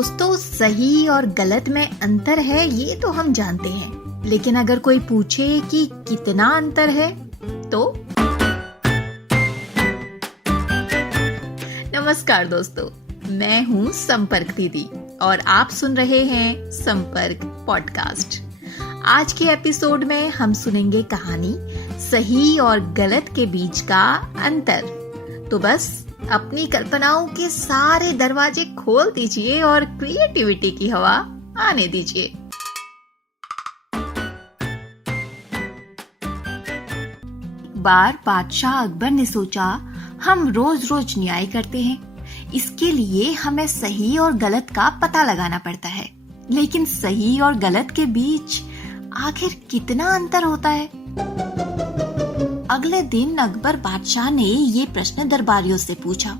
दोस्तों, सही और गलत में अंतर है ये तो हम जानते हैं, लेकिन अगर कोई पूछे कि कितना अंतर है तो। नमस्कार दोस्तों, मैं हूँ संपर्क दीदी और आप सुन रहे हैं संपर्क पॉडकास्ट। आज के एपिसोड में हम सुनेंगे कहानी सही और गलत के बीच का अंतर। तो बस अपनी कल्पनाओं के सारे दरवाजे खोल दीजिए और क्रिएटिविटी की हवा आने दीजिए। बार बादशाह अकबर ने सोचा, हम रोज रोज न्याय करते हैं, इसके लिए हमें सही और गलत का पता लगाना पड़ता है। लेकिन सही और गलत के बीच आखिर कितना अंतर होता है? अगले दिन अकबर बादशाह ने ये प्रश्न दरबारियों से पूछा।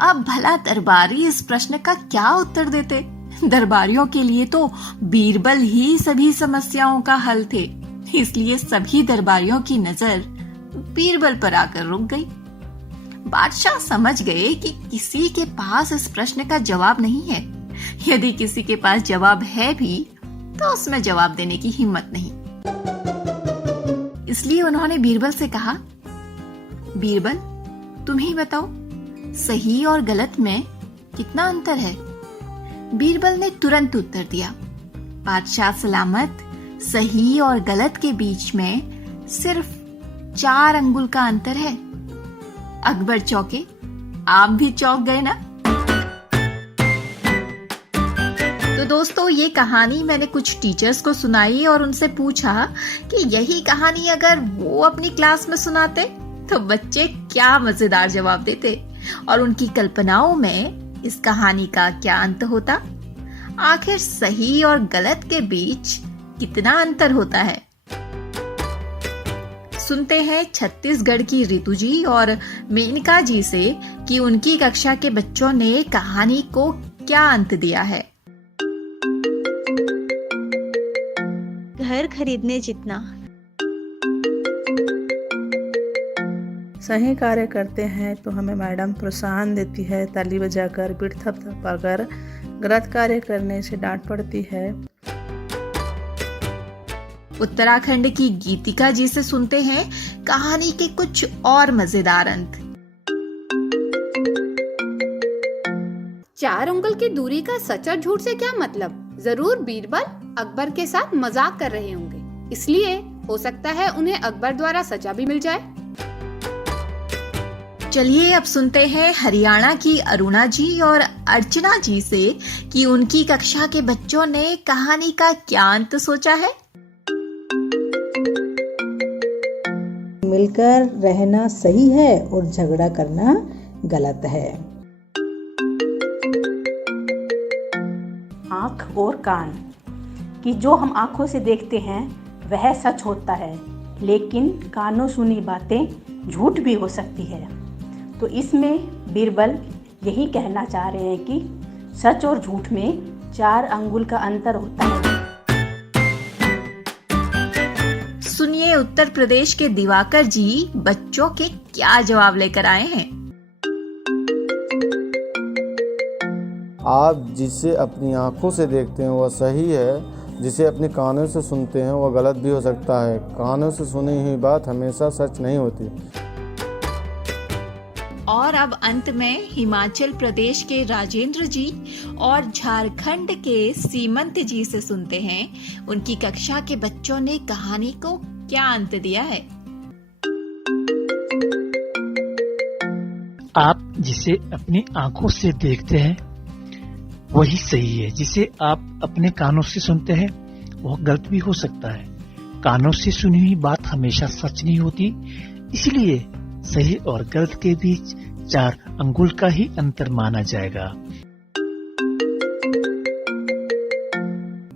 अब भला दरबारी इस प्रश्न का क्या उत्तर देते? दरबारियों के लिए तो बीरबल ही सभी समस्याओं का हल थे, इसलिए सभी दरबारियों की नजर बीरबल पर आकर रुक गई। बादशाह समझ गए कि किसी के पास इस प्रश्न का जवाब नहीं है। यदि किसी के पास जवाब है भी तो उसमें जवाब देने की हिम्मत नहीं। इसलिए उन्होंने बीरबल से कहा, बीरबल तुम ही बताओ, सही और गलत में कितना अंतर है? बीरबल ने तुरंत उत्तर दिया, बादशाह सलामत, सही और गलत के बीच में सिर्फ 4 अंगुल का अंतर है। अकबर चौंके, आप भी चौंक गए ना? तो दोस्तों, ये कहानी मैंने कुछ टीचर्स को सुनाई और उनसे पूछा कि यही कहानी अगर वो अपनी क्लास में सुनाते तो बच्चे क्या मजेदार जवाब देते और उनकी कल्पनाओं में इस कहानी का क्या अंत होता। आखिर सही और गलत के बीच कितना अंतर होता है? सुनते हैं छत्तीसगढ़ की रितु जी और मेनका जी से कि उनकी कक्षा के बच्चों ने कहानी को क्या अंत दिया है। घर खरीदने जितना। सही कार्य करते हैं तो हमें मैडम प्रोत्साहन देती है, ताली बजाकर, पीठ थपथपाकर। गलत कार्य करने से डांट पड़ती है। उत्तराखंड की गीतिका जी से सुनते हैं कहानी के कुछ और मजेदार अंत। 4 उंगल की दूरी का सच और झूठ से क्या मतलब? जरूर बीरबल अकबर के साथ मजाक कर रहे होंगे, इसलिए हो सकता है उन्हें अकबर द्वारा सजा भी मिल जाए। चलिए अब सुनते हैं हरियाणा की अरुणा जी और अर्चना जी से कि उनकी कक्षा के बच्चों ने कहानी का क्या अंत सोचा है। मिलकर रहना सही है और झगड़ा करना गलत है। आँख और कान कि जो हम आँखों से देखते हैं वह सच होता है, लेकिन कानों सुनी बातें झूठ भी हो सकती है। तो इसमें बीरबल यही कहना चाह रहे हैं कि सच और झूठ में 4 अंगुल का अंतर होता है। सुनिए उत्तर प्रदेश के दिवाकर जी बच्चों के क्या जवाब लेकर आए हैं। आप जिसे अपनी आँखों से देखते हैं वह सही है, जिसे अपने कानों से सुनते हैं वह गलत भी हो सकता है। कानों से सुनी हुई बात हमेशा सच नहीं होती। और अब अंत में हिमाचल प्रदेश के राजेंद्र जी और झारखंड के सीमंत जी से सुनते हैं उनकी कक्षा के बच्चों ने कहानी को क्या अंत दिया है। आप जिसे अपनी आंखों से देखते हैं वही सही है, जिसे आप अपने कानों से सुनते हैं वह गलत भी हो सकता है। कानों से सुनी हुई बात हमेशा सच नहीं होती, इसलिए सही और गलत के बीच 4 अंगुल का ही अंतर माना जाएगा।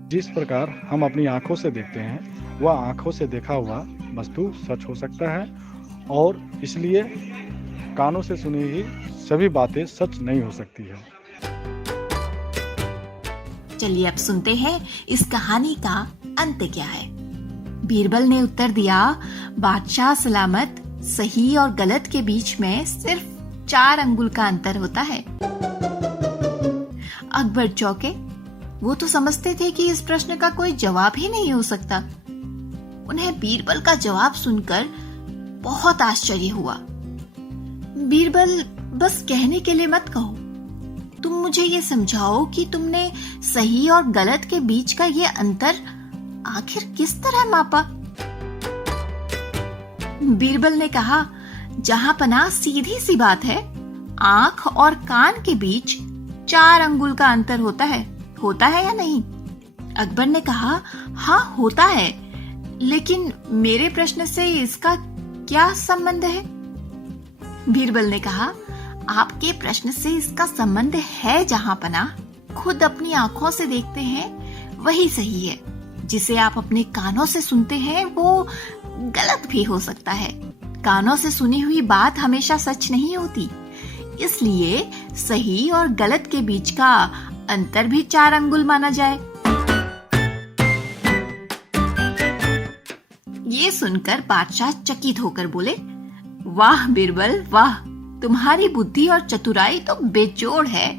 जिस प्रकार हम अपनी आंखों से देखते हैं वह आंखों से देखा हुआ वस्तु सच हो सकता है और इसलिए कानों से सुनी हुई सभी बातें सच नहीं हो सकती है। चलिए अब सुनते हैं इस कहानी का अंत क्या है। बीरबल ने उत्तर दिया, बादशाह सलामत, सही और गलत के बीच में सिर्फ 4 अंगुल का अंतर होता है। अकबर चौंके। वो तो समझते थे कि इस प्रश्न का कोई जवाब ही नहीं हो सकता। उन्हें बीरबल का जवाब सुनकर बहुत आश्चर्य हुआ। बीरबल, बस कहने के लिए मत कहो, तुम मुझे ये समझाओ कि तुमने सही और गलत के बीच का ये अंतर आखिर किस तरह मापा? बीरबल ने कहा, जहां पना सीधी सी बात है, आंख और कान के बीच 4 अंगुल का अंतर होता है या नहीं? अकबर ने कहा, हाँ होता है, लेकिन मेरे प्रश्न से इसका क्या संबंध है? बीरबल ने कहा, आपके प्रश्न से इसका संबंध है जहां पना खुद अपनी आंखों से देखते हैं वही सही है। जिसे आप अपने कानों से सुनते हैं वो गलत भी हो सकता है। कानों से सुनी हुई बात हमेशा सच नहीं होती, इसलिए सही और गलत के बीच का अंतर भी 4 अंगुल माना जाए। ये सुनकर बादशाह चकित होकर बोले, वाह बीरबल वाह, तुम्हारी बुद्धि और चतुराई तो बेजोड़ है।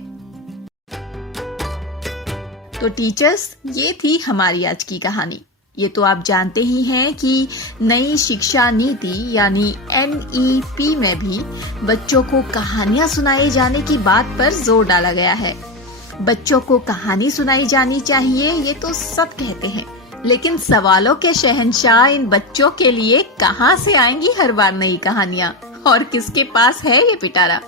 तो टीचर्स, ये थी हमारी आज की कहानी। ये तो आप जानते ही हैं कि नई शिक्षा नीति यानी NEP में भी बच्चों को कहानियां सुनाए जाने की बात पर जोर डाला गया है। बच्चों को कहानी सुनाई जानी चाहिए, ये तो सब कहते हैं, लेकिन सवालों के शहंशाह इन बच्चों के लिए कहां से आएंगी हर बार नई कहानियां? और किसके पास है ये पिटारा?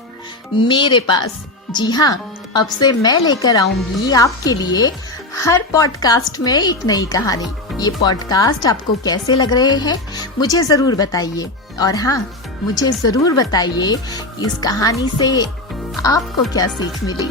मेरे पास। जी हाँ, अब से मैं लेकर आऊंगी आपके लिए हर पॉडकास्ट में एक नई कहानी। ये पॉडकास्ट आपको कैसे लग रहे हैं मुझे जरूर बताइए। और हाँ, मुझे जरूर बताइए इस कहानी से आपको क्या सीख मिली।